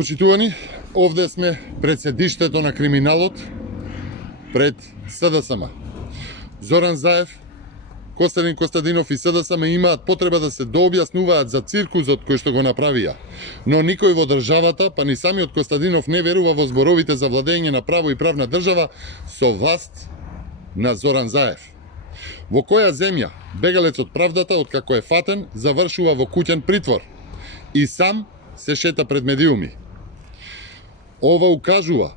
Почитувани, овде сме пред седиштето на криминалот, пред СДСМ. Зоран Заев, Костадин Костадинов и СДСМ имаат потреба да се дообјаснуваат за циркузот кој што го направија. Но никој во државата, па ни самиот Костадинов не верува во зборовите за владење на право и правна држава со власт на Зоран Заев. Во која земја бегалец од правдата, откако е фатен, завршува во куќен притвор и сам се шета пред медиуми. Ова укажува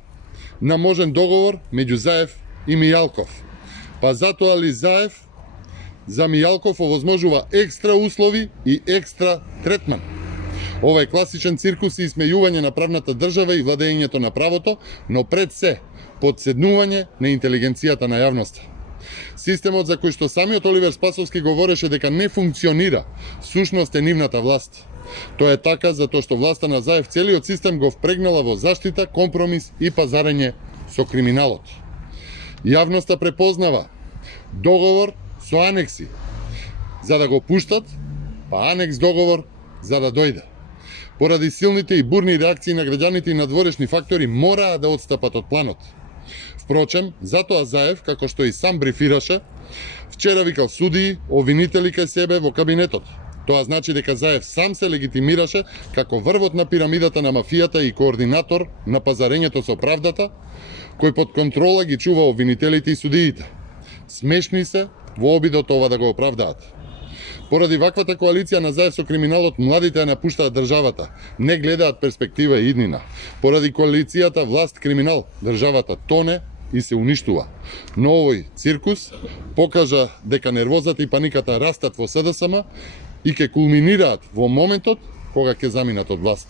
на можен договор меѓу Заев и Мијалков. Па затоа ли Заев за Мијалков овозможува екстра услови и екстра третман. Ова е класичен циркус и исмејување на правната држава и владењето на правото, но пред се подседнување на интелигенцијата на јавноста. Системот за кој што самиот Оливер Спасовски говореше дека не функционира, сушност е нивната власт. Тоа е така затоа што власта на Заев целиот систем го впрегнала во заштита, компромис и пазарење со криминалот. Јавноста препознава договор со анекси за да го пуштат, па анекс договор за да дојде. Поради силните и бурни реакции на граѓаните и надворешни фактори мораа да отстапат од планот. Впрочем, затоа Заев, како што и сам брифираше, вчера викал судии, обвинители кај себе во кабинетот. Тоа значи дека Заев сам се легитимираше како врвот на пирамидата на мафијата и координатор на пазарењето со правдата, кој под контрола ги чува обвинителите и судиите. Смешни се во обидот ова да го оправдаат. Поради ваквата коалиција на Заев со криминалот, младите ја напуштаат државата, не гледаат перспектива и иднина. Поради коалицијата власт криминал, државата тоне и се уништува. Но овој циркус покажа дека нервозата и паниката растат во СДСМ и ќе кулминираат во моментот кога ќе заминат од власт.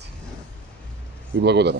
И благодарам.